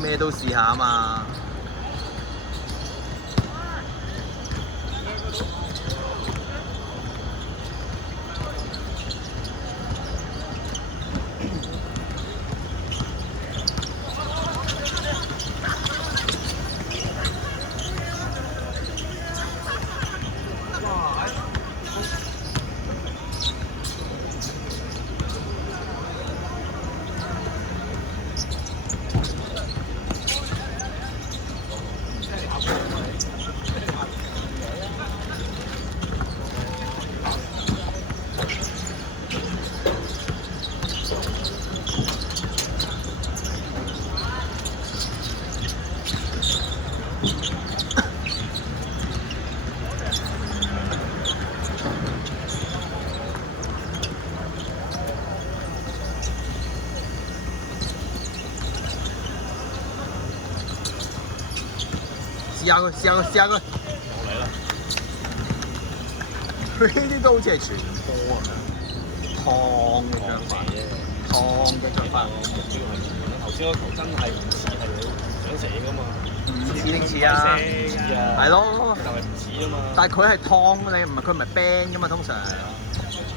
咩都試下啊嘛。試下佢，試下佢，試下佢。又嚟啦！佢呢啲都好似係傳波咁樣，燙嘅腳法，燙嘅腳法。頭先嗰球真係唔似係想射噶嘛？唔似定似啊？係咯，就係唔似啊嘛。但係佢係燙嘅，你唔係佢唔係 band 噶嘛，通常。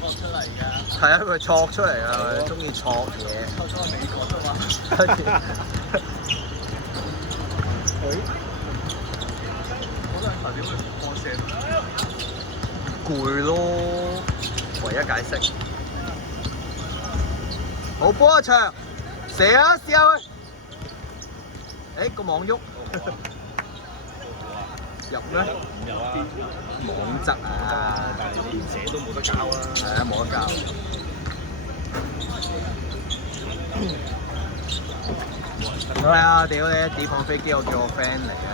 錯出嚟㗎。係啊，佢錯出嚟啊，佢中意錯嘢。錯咗美國啫嘛。好多人代表佢唔放射。攰咯，唯一解釋。好波一場，射啊！試下佢。誒個網喐。入咩？唔入啊！網側啊！但係連射都冇得交啦。係啊，冇得教。係啊！屌你！地放飛機，我叫我 friend 嚟啊！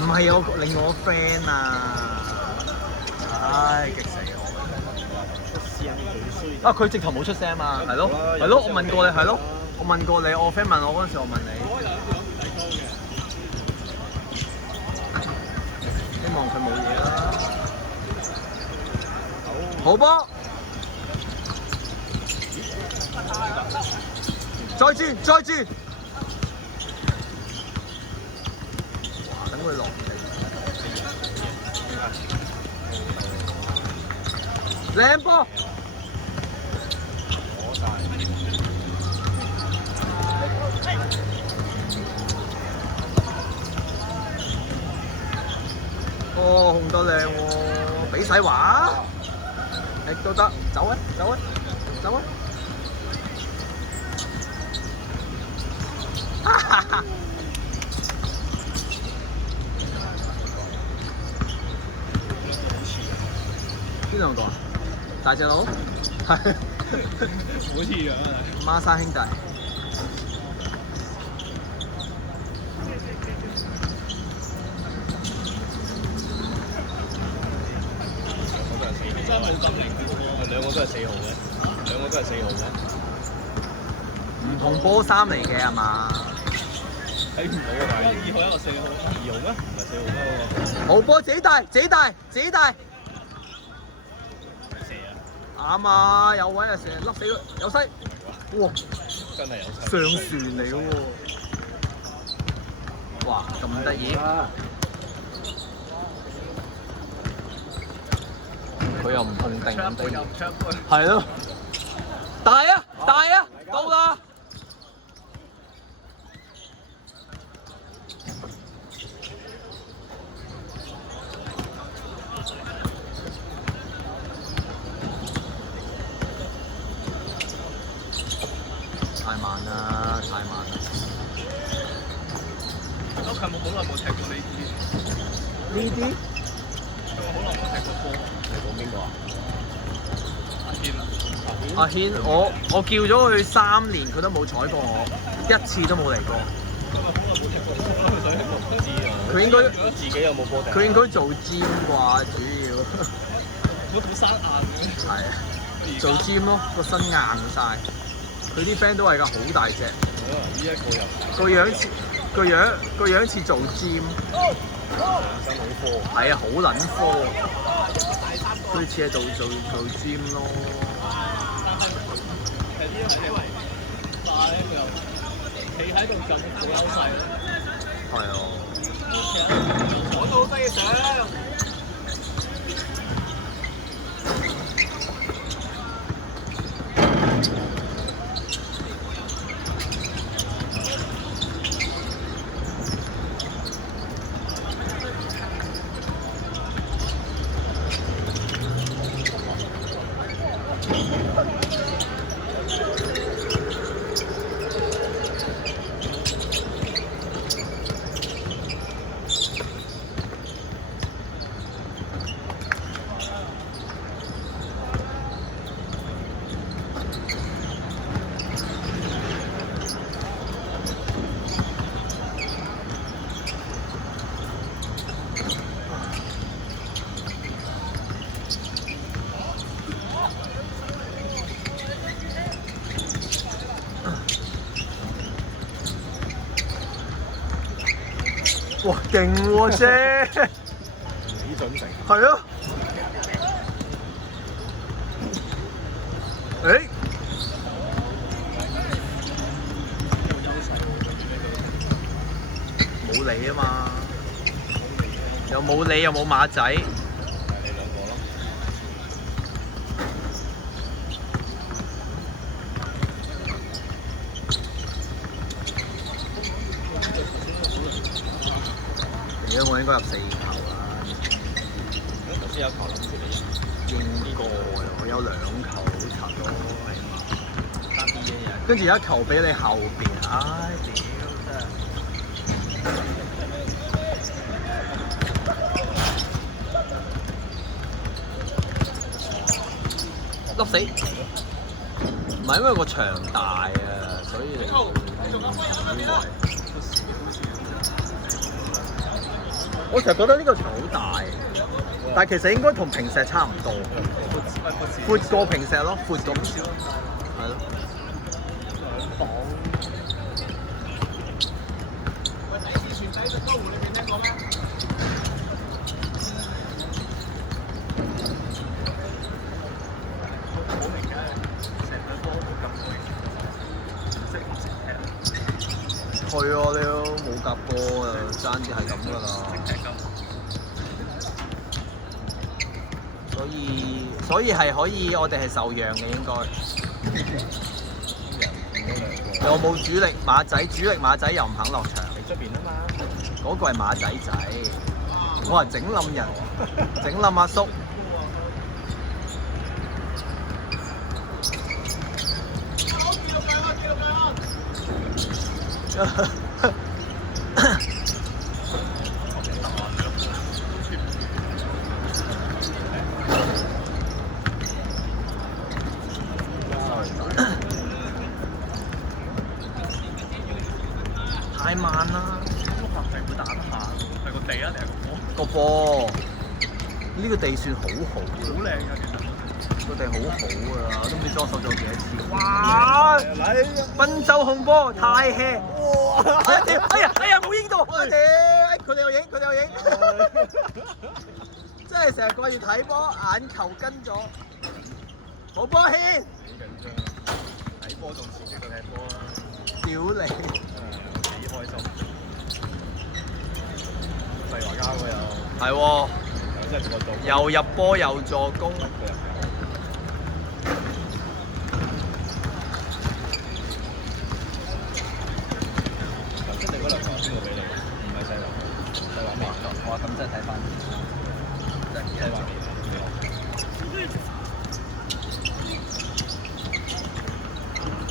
唔係我另外個 friend 啊！唉，激死我！啊，佢直頭冇出聲嘛？係咯，係咯，我問過你，係咯，我問過你，我 friend 問我嗰陣時，我問你。希望佢冇嘢啦。好波！再轉，再轉！哇！等佢落地。靚波！哦，控得靚喎，俾洗華，亦都得，走啊，走啊，走啊！哈哈哈！邊兩個啊？大隻佬？係。好似樣啊！孖生兄弟。真係10零兩個都係4號嘅，兩個都係4號嘅。唔同波衫嚟嘅係嘛？睇唔到啊！但係2號一個4號，2號咩？唔係4號咩？好波，自己帶，自己帶，自己帶。射啊！啱啊，有位啊，成日笠死佢，有西。哇！真係有西。上船嚟嘅喎。哇！咁得意。佢又唔碰定咁得意。係咯。大啊！大啊！到啦！太慢啦，太慢啦！佢有冇好耐冇踢過呢啲？呢啲佢話好耐冇踢過波。你講邊個啊？阿軒啊！阿軒，我叫咗佢3年，佢都冇睬過我，一次都冇嚟過。佢話好耐冇踢過波啦，佢想唔知啊。佢應該自己有冇波定？佢應該做 gym 啩，主要。我咁生硬嘅。係啊，做 gym 咯，個身硬晒。佢啲 friend 都係㗎，好大隻。呢一個又個樣似做 gym。真好科。係啊，好撚科。佢似喺度做 gym 咯。但係呢啲係但係咧佢又企喺度就冇優勢。係啊。我都好低相。哇，勁喎啫！幾準成。係啊。誒。冇理啊嘛，又冇理又冇馬仔。你兩個咯。而家我應該入4球啦。頭先有球諗住你應該我有2球好柒咯，起碼。單啲嘢跟住有1球俾你後邊，唉屌真係。笠死！唔係因為個場大啊，所以你我成日覺得呢個場好大，但係其實應該同平石差唔多，闊過平石咯，闊咗少，係咯。喂，第一次傳仔隻江湖你未聽過咩？好明嘅，成隊波冇咁耐，識唔識踢？係啊，你都冇夾波啊，爭啲係咁噶啦。所以係可以，我哋係受讓嘅應該。又冇主力馬仔，主力馬仔又唔肯落場。出邊啊嘛。嗰個係馬仔仔，我話整冧人，整冧阿叔。太慢啦！碌下地會打得下，係個地啊定係個波？個波呢個地算好好嘅，好靚㗎，其實。個地好好㗎啦，都唔知裝修咗幾多次。哇！嚟！賓州控波太 hea！ 哇！哎呀冇影到！我屌！佢哋有影，佢哋有影。真係成日掛住睇波，眼球跟咗，冇波牽。幾緊張，睇波仲刺激過踢波啦！屌你！幾開心！細華交喎又。係喎，真係做個助攻。又入波又助攻。佢入